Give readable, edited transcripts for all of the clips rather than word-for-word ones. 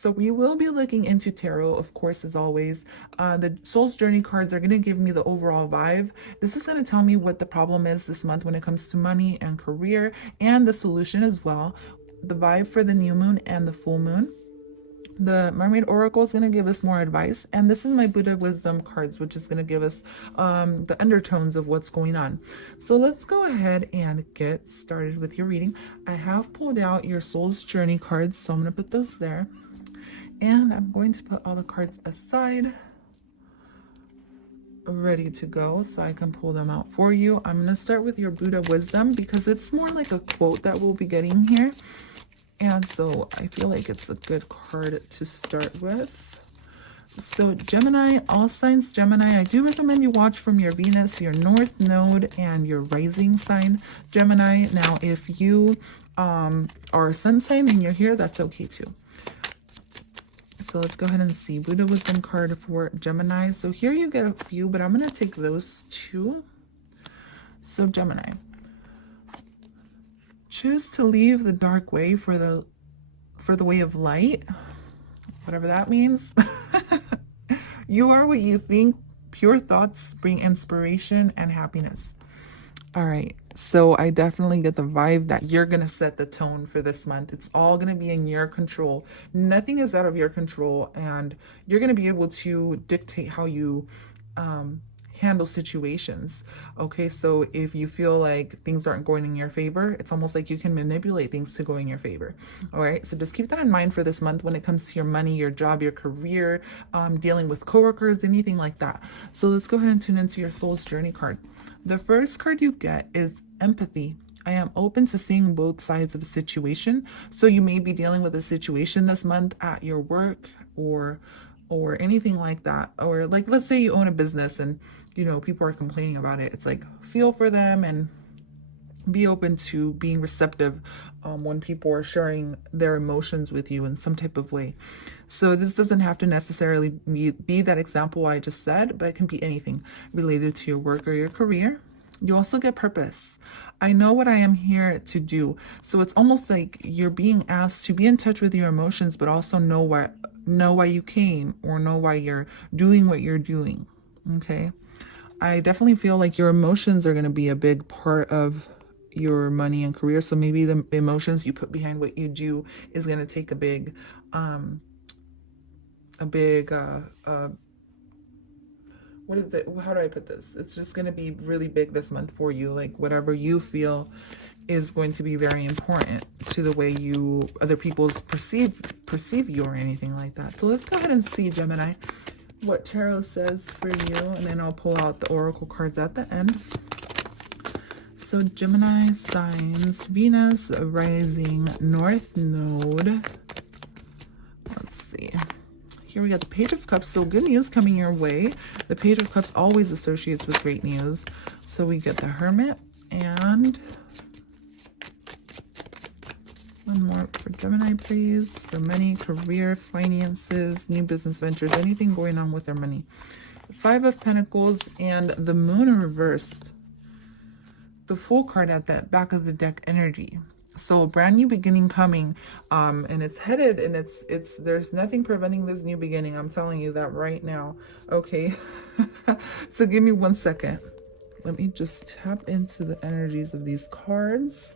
So we will be looking into tarot, of course, as always. The Soul's Journey cards are going to give me the overall vibe. This is going to tell me what the problem is this month when it comes to money and career, and the solution as well. The vibe for the new moon and the full moon. The Mermaid Oracle is going to give us more advice, and this is my Buddha Wisdom cards, which is going to give us the undertones of what's going on. So let's go ahead and get started with your reading. I have pulled out your Soul's Journey cards, so I'm going to put those there, and I'm going to put all the cards aside, ready to go, so I can pull them out for you. I'm going to start with your Buddha Wisdom because it's more like a quote that we'll be getting here. And so I feel like it's a good card to start with. So Gemini, all signs Gemini, I do recommend you watch from your Venus, your North Node, and your rising sign, Gemini. Now, if you are a sun sign and you're here, that's okay too. So let's go ahead and see Buddha Wisdom card for Gemini. So here you get a few, but I'm going to take those two. So Gemini. Choose to leave the dark way for the way of light, whatever that means. You are what you think. Pure thoughts bring inspiration and happiness. All right, so I definitely get the vibe that you're going to set the tone for this month. It's all going to be in your control. Nothing is out of your control, and you're going to be able to dictate how you handle situations. Okay, so if you feel like things aren't going in your favor, it's almost like you can manipulate things to go in your favor. All right, so just keep that in mind for this month when it comes to your money, your job, your career, dealing with coworkers, anything like that. So let's go ahead and tune into your Soul's Journey card. The first card you get is empathy. I am open to seeing both sides of a situation. So you may be dealing with a situation this month at your work or anything like that. Or like, let's say you own a business and, you know, people are complaining about it. It's like, feel for them and be open to being receptive when people are sharing their emotions with you in some type of way. So this doesn't have to necessarily be that example I just said, but it can be anything related to your work or your career. You also get purpose. I know what I am here to do. So it's almost like you're being asked to be in touch with your emotions, but also know why you came, or know why you're doing what you're doing. Okay. I definitely feel like your emotions are going to be a big part of your money and career. So maybe the emotions you put behind what you do is going to take a big what is it? How do I put this? It's just going to be really big this month for you. Like whatever you feel is going to be very important to the way other people perceive you or anything like that. So let's go ahead and see, Gemini, what tarot says for you, and then I'll pull out the oracle cards at the end. So Gemini signs, Venus, rising, North Node. Let's see. Here we got the Page of Cups, so good news coming your way. The Page of Cups always associates with great news. So we get the Hermit, and one more for Gemini, please. For money, career, finances, new business ventures, anything going on with their money. Five of Pentacles and the Moon reversed. The Fool card at that back of the deck energy. So a brand new beginning coming, and it's headed, and it's there's nothing preventing this new beginning. I'm telling you that right now. Okay. So give me 1 second. Let me just tap into the energies of these cards.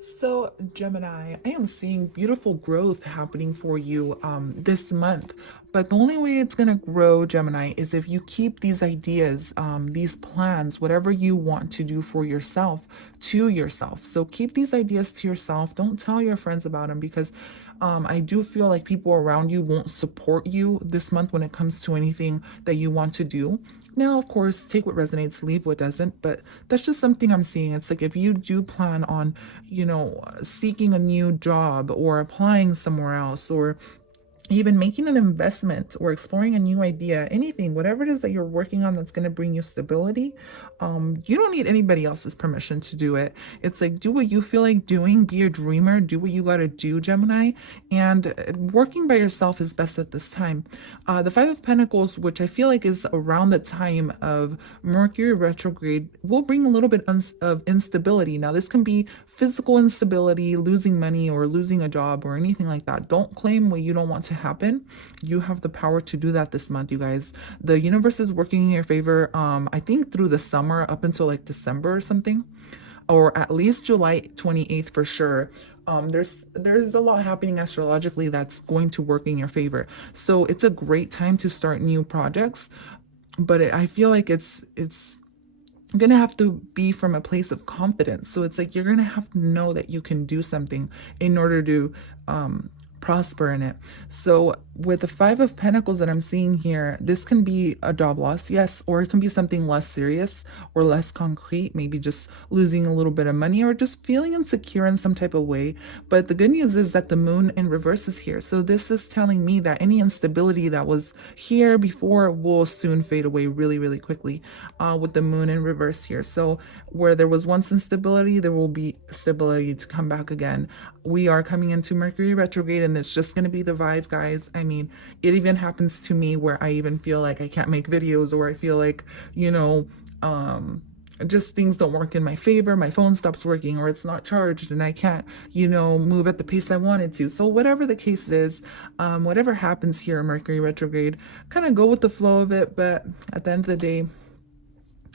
So Gemini, I am seeing beautiful growth happening for you this month. But the only way it's going to grow, Gemini, is if you keep these ideas, these plans, whatever you want to do for yourself, to yourself. So keep these ideas to yourself. Don't tell your friends about them, because I do feel like people around you won't support you this month when it comes to anything that you want to do. Now, of course, take what resonates, leave what doesn't, but that's just something I'm seeing. It's like if you do plan on, you know, seeking a new job or applying somewhere else, or even making an investment or exploring a new idea, anything, whatever it is that you're working on that's going to bring you stability, you don't need anybody else's permission to do it. It's like, do what you feel like doing, be a dreamer, do what you got to do, Gemini. And working by yourself is best at this time. The Five of Pentacles, which I feel like is around the time of Mercury retrograde, will bring a little bit of instability. Now, this can be physical instability, losing money or losing a job or anything like that. Don't claim what you don't want to happen. You have the power to do that this month, you guys. The universe is working in your favor, I think through the summer up until like December or something, or at least July 28th for sure. There's a lot happening astrologically that's going to work in your favor. So it's a great time to start new projects, but I feel like it's gonna have to be from a place of confidence. So it's like you're gonna have to know that you can do something in order to prosper in it. So with the Five of Pentacles that I'm seeing here, this can be a job loss, yes, or it can be something less serious or less concrete, maybe just losing a little bit of money or just feeling insecure in some type of way. But the good news is that the moon in reverse is here. So this is telling me that any instability that was here before will soon fade away really, really quickly with the moon in reverse here. So where there was once instability, there will be stability to come back again. We are coming into Mercury retrograde, and it's just going to be the vibe, guys. I mean, it even happens to me where I even feel like I can't make videos, or I feel like, you know, just things don't work in my favor. My phone stops working, or it's not charged, and I can't, you know, move at the pace I wanted to. So whatever the case is, whatever happens here in Mercury retrograde, kind of go with the flow of it. But at the end of the day,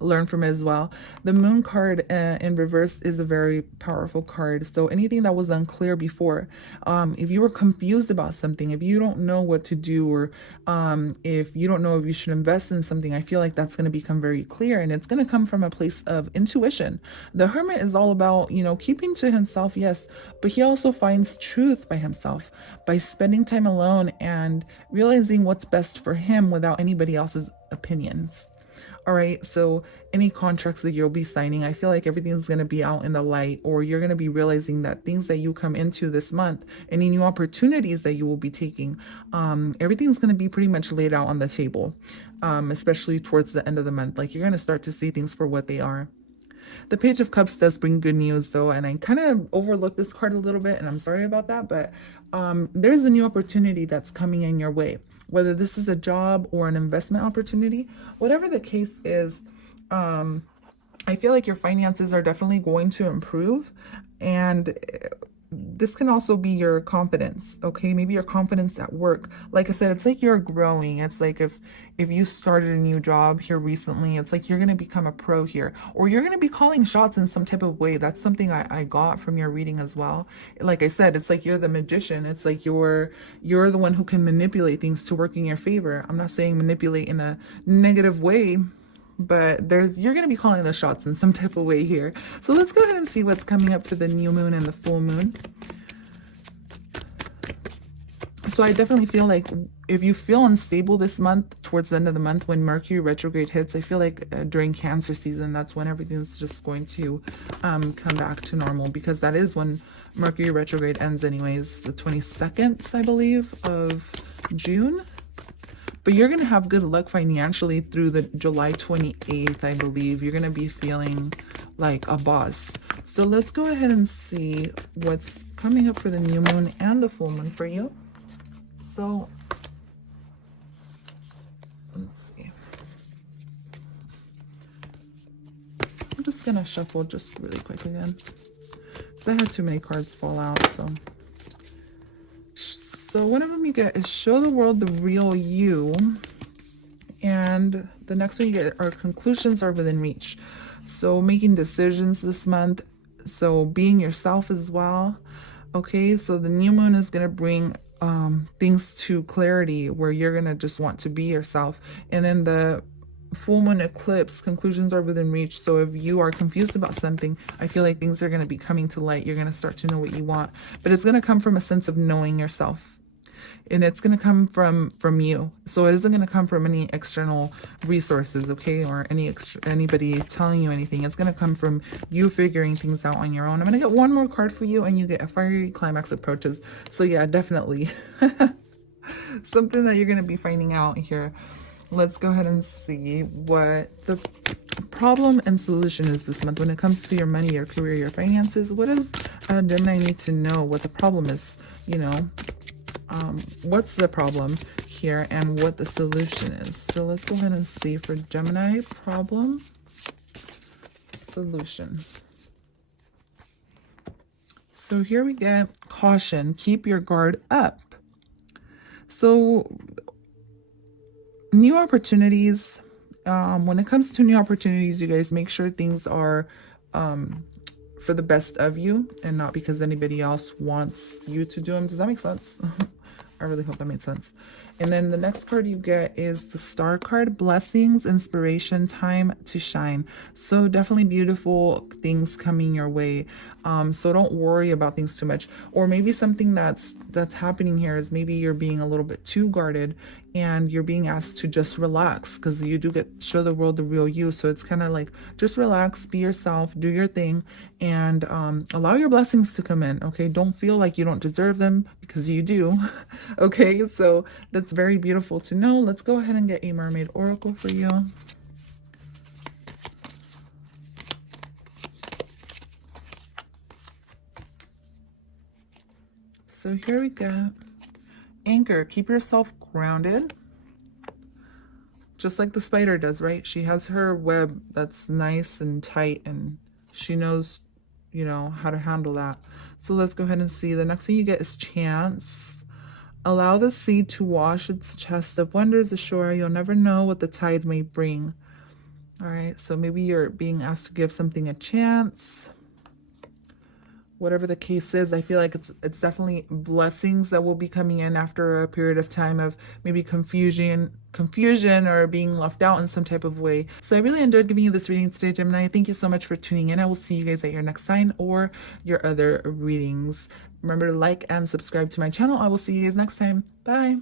learn from it as well. The moon card in reverse is a very powerful card. So anything that was unclear before, if you were confused about something, if you don't know what to do, or if you don't know if you should invest in something, I feel like that's going to become very clear, and it's going to come from a place of intuition. The Hermit is all about, you know, keeping to himself, yes, but he also finds truth by himself, by spending time alone and realizing what's best for him without anybody else's opinions. All right, so any contracts that you'll be signing, I feel like everything's going to be out in the light, or you're going to be realizing that things that you come into this month, any new opportunities that you will be taking, everything's going to be pretty much laid out on the table, especially towards the end of the month. Like, you're going to start to see things for what they are. The Page of Cups does bring good news, though, and I kind of overlooked this card a little bit, and I'm sorry about that, but there's a new opportunity that's coming in your way. Whether this is a job or an investment opportunity, whatever the case is, I feel like your finances are definitely going to improve, and this can also be your confidence, okay? Maybe your confidence at work. Like I said, it's like you're growing. It's like if you started a new job here recently, it's like you're going to become a pro here, or you're going to be calling shots in some type of way. That's something I got from your reading as well. Like I said, it's like you're the magician. It's like you're the one who can manipulate things to work in your favor. I'm not saying manipulate in a negative way, but you're going to be calling the shots in some type of way here. So let's go ahead and see what's coming up for the new moon and the full moon. So I definitely feel like if you feel unstable this month, towards the end of the month when Mercury retrograde hits, I feel like during Cancer season, that's when everything's just going to come back to normal, because that is when Mercury retrograde ends anyways, the 22nd, I believe, of June. But you're going to have good luck financially through the July 28th, I believe. You're going to be feeling like a boss. So let's go ahead and see what's coming up for the new moon and the full moon for you. So let's see. I'm just going to shuffle just really quick again, because I had too many cards fall out. So one of them you get is Show the World the Real You. And the next one you get are Conclusions Are Within Reach. So making decisions this month. So being yourself as well. Okay, so the new moon is going to bring things to clarity, where you're going to just want to be yourself. And then the full moon eclipse, conclusions are within reach. So if you are confused about something, I feel like things are going to be coming to light. You're going to start to know what you want, but it's going to come from a sense of knowing yourself. And it's going to come from you. So it isn't going to come from any external resources, okay, or anybody telling you anything. It's going to come from you figuring things out on your own. I'm going to get one more card for you, and you get A Fiery Climax Approaches. So yeah, definitely. Something that you're going to be finding out here. Let's go ahead and see what the problem and solution is this month when it comes to your money, your career, your finances. What does Gemini need to know? What the problem is, you know? What's the problem here and what the solution is. So let's go ahead and see for Gemini, problem, solution. So here we get caution, keep your guard up. So new opportunities, when it comes to new opportunities, you guys make sure things are for the best of you and not because anybody else wants you to do them. Does that make sense? I really hope that made sense. And then the next card you get is the Star card, blessings, inspiration, time to shine. So definitely beautiful things coming your way. So don't worry about things too much. Or maybe something that's happening here is maybe you're being a little bit too guarded and you're being asked to just relax, because you do get show the world the real you. So it's kind of like just relax, be yourself, do your thing, and allow your blessings to come in. Okay, don't feel like you don't deserve them, because you do. Okay, so that's very beautiful to know. Let's go ahead and get a mermaid oracle for you. So here we go. Anchor, keep yourself grounded. Just like the spider does, right? She has her web that's nice and tight and she knows, you know, how to handle that. So let's go ahead and see. The next thing you get is chance. Allow the sea to wash its chest of wonders ashore. You'll never know what the tide may bring. All right, so maybe you're being asked to give something a chance. Whatever the case is, I feel like it's definitely blessings that will be coming in after a period of time of maybe confusion or being left out in some type of way. So I really enjoyed giving you this reading today, Gemini. Thank you so much for tuning in. I will see you guys at your next sign or your other readings. Remember to like and subscribe to my channel. I will see you guys next time. Bye.